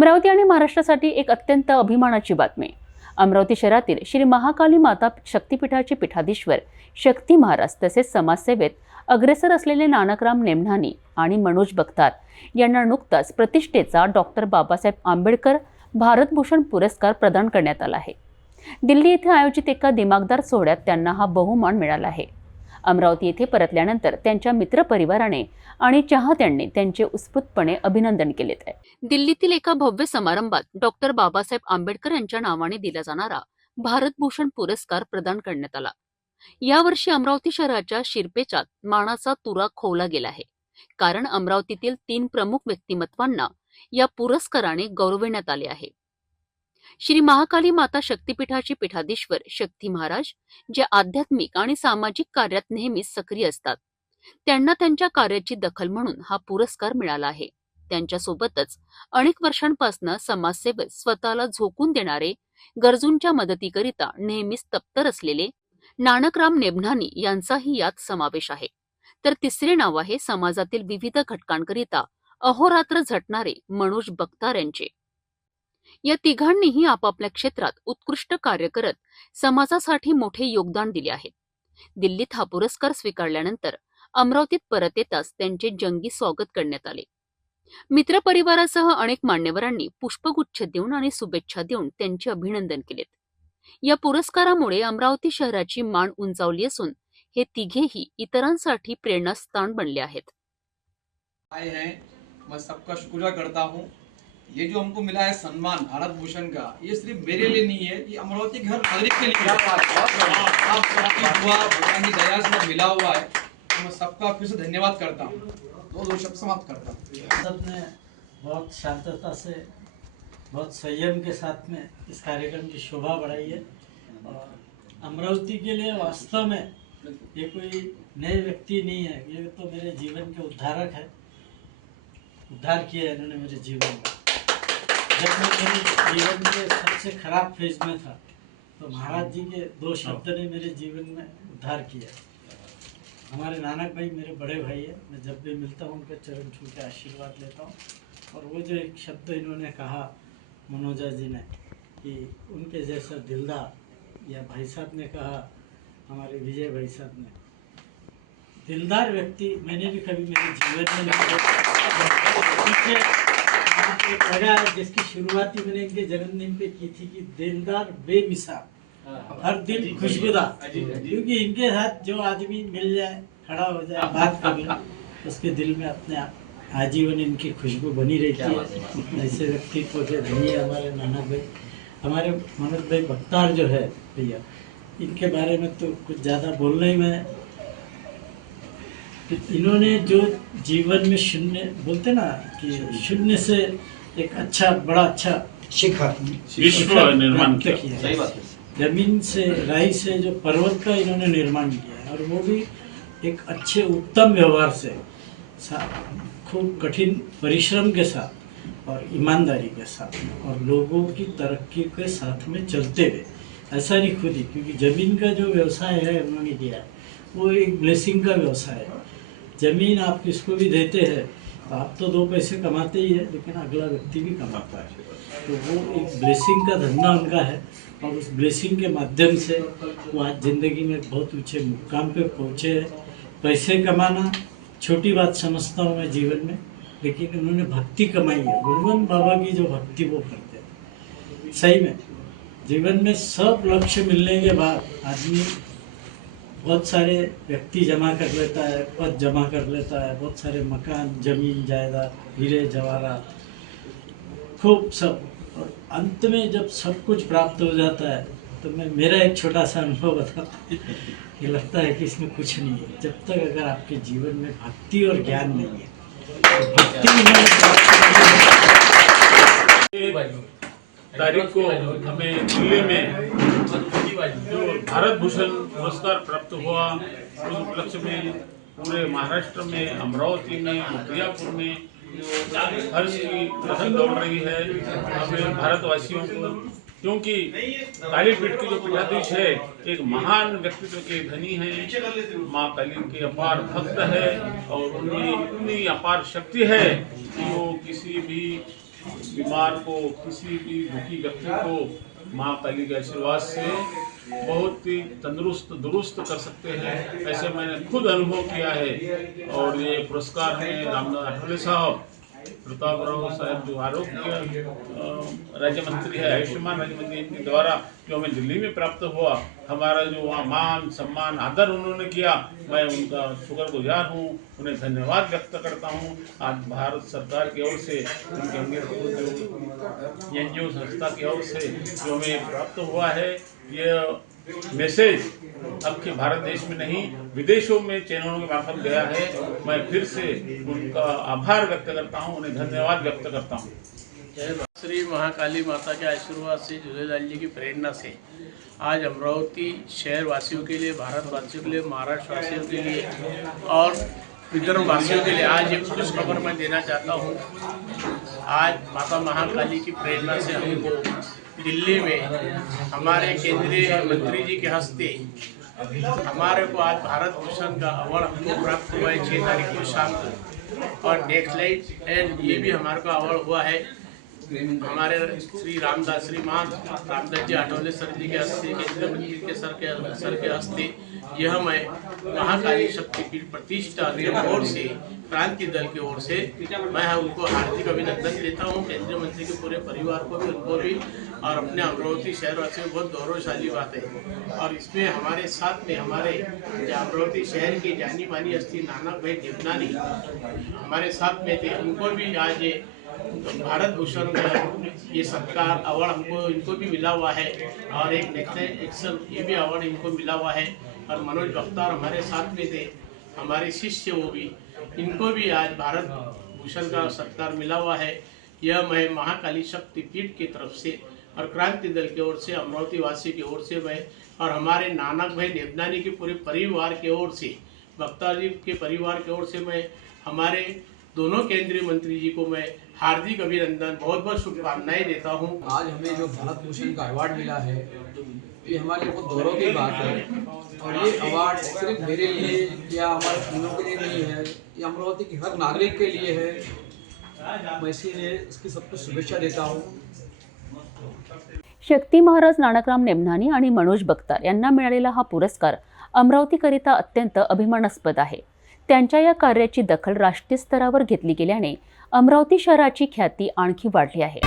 अमरावती आणि महाराष्ट्रासाठी एक अत्यंत अभिमानाची बातमी। अमरावती शहरातील श्री महाकाली माता शक्तिपीठाचे पीठाधीश्वर शक्ती महाराज तसेच समाजसेवेत अग्रेसर असलेले नानकराम नेमनानी आणि मनोज बख्तार यांना नुकताच प्रतिष्ठेचा डॉक्टर बाबासाहेब आंबेडकर भारतभूषण पुरस्कार प्रदान करण्यात आला आहे। दिल्ली येथे आयोजित एका दिमागदार सोहळ्यात त्यांना हा बहुमान मिळाला आहे। अमरावती येथे परतल्यानंतर त्यांच्या मित्रपरिवाराने आणि चाहत्यांनी त्यांचे उत्स्फूर्तपणे अभिनंदन केले आहे। दिल्लीतील एका भव्य समारंभात डॉक्टर बाबासाहेब आंबेडकर यांच्या नावाने दिला जाणारा भारतभूषण पुरस्कार प्रदान करण्यात आला। यावर्षी अमरावती शहराच्या शिरपेचात मानाचा तुरा खोवला गेला आहे, कारण अमरावतीतील 3 प्रमुख व्यक्तिमत्वांना या पुरस्काराने गौरविण्यात आले आहे। श्री महाकाली माता शक्तिपीठाचे पीठाधीश्वर शक्ती महाराज जे आध्यात्मिक आणि सामाजिक कार्यात नेहमीच सक्रिय असतात, त्यांना त्यांच्या कार्याची दखल म्हणून हा पुरस्कार मिळाला आहे। त्यांच्यासोबतच अनेक वर्षांपासून समाजसेवेत स्वतःला झोकून देणारे, गरजूंच्या मदतीकरिता नेहमीच तत्पर असलेले नानकराम नेमनानी यांचाही यात समावेश आहे। तर तिसरे नाव आहे समाजातील विविध घटकांकरिता अहोरात्र झटणारे मनोज बख्तार यांचे। या तिघांनीही आपापल्या क्षेत्रात उत्कृष्ट कार्य करत समाजासाठी मोठे योगदान दिले आहे। दिल्लीत हा पुरस्कार स्वीकारल्यानंतर अमरावतीत परत येताच त्यांचे जंगी स्वागत करण्यात आले। मित्रपरिवारासह अनेक मान्यवरांनी पुष्पगुच्छ देऊन आणि शुभेच्छा देऊन त्यांचे अभिनंदन केलेत। या पुरस्कारामुळे अमरावती शहराची मान उंचावली असून हे तिघेही इतरांसाठी प्रेरणास्थान बनले आहेत। मैं सबका शुक्रिया करता हूँ। ये जो हमको मिला है सम्मान भारत भूषण का, ये सिर्फ मेरे लिए नहीं है, ये अमरावती के हर नागरिक के लिए आप सबकी दुआ भगवान की दया से मिला हुआ है। तो मैं सबका फिर से धन्यवाद करता हूँ। दो शब्द समाप्त करता हूँ। सबने बहुत शांतता से, बहुत संयम के साथ में इस कार्यक्रम की शोभा बढ़ाई है। और अमरावती के लिए वास्तव में ये कोई नए व्यक्ति नहीं है, ये तो मेरे जीवन के उद्धारक है। उद्धार किया है इन्होंने मेरे जीवन में। जब मैं मेरे जीवन के सबसे खराब फेज में था, तो महाराज जी के 2 शब्द ने मेरे जीवन में उद्धार किया। हमारे नानक भाई मेरे बड़े भाई है, मैं जब भी मिलता हूँ उनके चरण छू के आशीर्वाद लेता हूँ। और वो जो एक शब्द इन्होंने कहा मनोजा जी ने कि उनके जैसा दिलदार, या भाई साहब ने कहा हमारे विजय भाई साहब ने, दिलदार व्यक्ति मैंने भी कभी मेरे जीवन में नहीं लगा है, जिसकी शुरुआती मैंने इनके जन्मदिन पे की थी कि दिलदार बेमिसाल, हर दिल खुशबूदार। क्योंकि इनके साथ जो आदमी मिल जाए, खड़ा हो जाए, बात कर ले, उसके दिल में अपने आप आजीवन इनकी खुशबू बनी रहती है। ऐसे व्यक्तित्व के धनी है हमारे नानक भाई। हमारे मनोज भाई बख्तार जो है भैया, इनके बारे में तो कुछ ज़्यादा बोलना ही मैं, इन्होंने जो जीवन में शून्य बोलते ना कि शून्य से एक अच्छा बड़ा अच्छा शिखर विश्व निर्माण किया। जमीन से राई से जो पर्वत का इन्होंने निर्माण किया है, और वो भी एक अच्छे उत्तम व्यवहार से, खूब कठिन परिश्रम के साथ और ईमानदारी के साथ और लोगों की तरक्की के साथ में चलते हुए। ऐसा नहीं खुद ही, क्योंकि जमीन का जो व्यवसाय है उन्होंने किया है वो एक ब्लेसिंग का व्यवसाय है। जमीन आप किसको भी देते हैं तो आप तो 2 पैसे कमाते ही है, लेकिन अगला व्यक्ति भी कमाता है। तो वो एक ब्लेसिंग का धंधा उनका है, और उस ब्लेसिंग के माध्यम से वो आज ज़िंदगी में बहुत ऊंचे मुकाम पे पहुँचे हैं। पैसे कमाना छोटी बात समझता हूँ मैं जीवन में, लेकिन उन्होंने भक्ति कमाई है। गुरुवन बाबा की जो भक्ति वो करते हैं, सही में जीवन में सब लक्ष्य मिलने के बाद आदमी बहुत सारे व्यक्ति जमा कर लेता है, पद जमा कर लेता है, बहुत सारे मकान, जमीन, जायदाद, हीरे जवाहरात, खूब सब, और अंत में जब सब कुछ प्राप्त हो जाता है तो मैं मेरा एक छोटा सा अनुभव बताता हूँ। ये लगता है कि इसमें कुछ नहीं है, जब तक अगर आपके जीवन में भक्ति और ज्ञान नहीं है। तो भक्ति तारीख को हमें दिल्ली में जो भारत भूषण पुरस्कार प्राप्त हुआ, उस उपलक्ष्य में पूरे महाराष्ट्र में, अमरावती में, मुखियापुर में हर्ष की लहर दौड़ रही है हमें भारतवासियों को, क्योंकि काली पीठ की जो पीठाधीश है एक महान व्यक्तित्व के धनी है, माँ काली के अपार भक्त है, और उनमें इतनी अपार शक्ति है कि वो किसी भी बीमार को, किसी भी दुखी व्यक्ति को माँ काली के आशीर्वाद से बहुत ही तंदुरुस्त दुरुस्त कर सकते हैं, ऐसे मैंने खुद अनुभव किया है। और ये पुरस्कार हमें रामदास आठवले साहब, प्रताप राव साहब जो आरोग्य राज्य मंत्री है, आयुष्मान राज्य मंत्री, इनके द्वारा जो हमें दिल्ली में प्राप्त हुआ, हमारा जो वहाँ मान सम्मान आदर उन्होंने किया, मैं उनका शुक्रगुजार हूँ, उन्हें धन्यवाद व्यक्त करता हूँ। आज भारत सरकार की ओर से, उनके अंगे एनजीओ संस्था की ओर से जो हमें प्राप्त हुआ है, ये मैसेज अब के भारत देश में नहीं विदेशों में चैनलों के मार्फत गया है। मैं फिर से उनका आभार व्यक्त करता हूं, उन्हें धन्यवाद व्यक्त करता हूं। श्री महाकाली माता के आशीर्वाद से, झूलेलाल जी की प्रेरणा से आज अमरावती शहर वासियों के लिए, भारतवासियों के लिए, महाराष्ट्र वासियों के लिए और विदर्भ वासियों के लिए आज एक खुश खबर मैं देना चाहता हूँ। आज माता महाकाली की प्रेरणा से हमको दिल्ली में हमारे केंद्रीय मंत्री जी के हस्ते हमारे को आज भारत भूषण का अवार्ड हमको प्राप्त हुआ है 6 तारीख को शाम को। और नेक्स्ट लाइट एंड ये भी हमारे को अवार्ड हुआ है हमारे श्री रामदास जी आठवले सर जी के हस्ते, केंद्रीय मंत्री के सर के हस्ते। यह मैं महाकाली शक्तिपीठ प्रतिष्ठा की ओर से, क्रांति दल की ओर से मैं उनको हार्दिक अभिनंदन देता हूं, केंद्रीय मंत्री के पूरे परिवार को भी, उनको भी, और अपने अमरावती शहरवासियों को बहुत गौरवशाली बात है। और इसमें हमारे साथ में हमारे अमरावती शहर की जानी मानी हस्ती नानक भाई देवनानी हमारे साथ में थे, उनको भी आज भारत भूषण का ये सत्कार अवार्ड हमको इनको भी मिला हुआ है। और एक नेक्स्ट एक्शन ये भी अवार्ड इनको मिला हुआ है। और मनोज बख्तार हमारे साथ में थे, हमारे शिष्य, वो भी, इनको भी आज भारत भूषण का सत्कार मिला हुआ है। यह मैं महाकाली शक्तिपीठ की तरफ से और क्रांति दल की ओर से, अमरावती वासी की ओर से मैं, और हमारे नानक भाई देवनानी के पूरे परिवार की ओर से, बख्तार जी के परिवार की ओर से मैं हमारे दोनों केंद्रीय मंत्री जी को मैं हार्दिक अभिनंदन, बहुत बहुत शुभकामनाएं देता हूं। आज हमें जो भारत भूषण का अवार्ड मिला है, ये हमारे लिए बहुत गौरव की बात है। और ये अवार्ड सिर्फ मेरे लिए या हमारे तीनों के लिए नहीं है, ये अमरावती के हर नागरिक के लिए है। मैं इसीलिए इसकी सबको शुभेच्छा देता हूँ। शक्ती महाराज नानकराम नेमनानी आणि मनोज बख्तार यांना मिळालेला हा पुरस्कार अमरावतीकरिता अत्यंत अभिमानास्पद आहे। त्यांच्या या कार्याची दखल राष्ट्रीय स्तरावर घेतली गेल्याने अमरावती शहराची ख्याती आणखी वाढली आहे।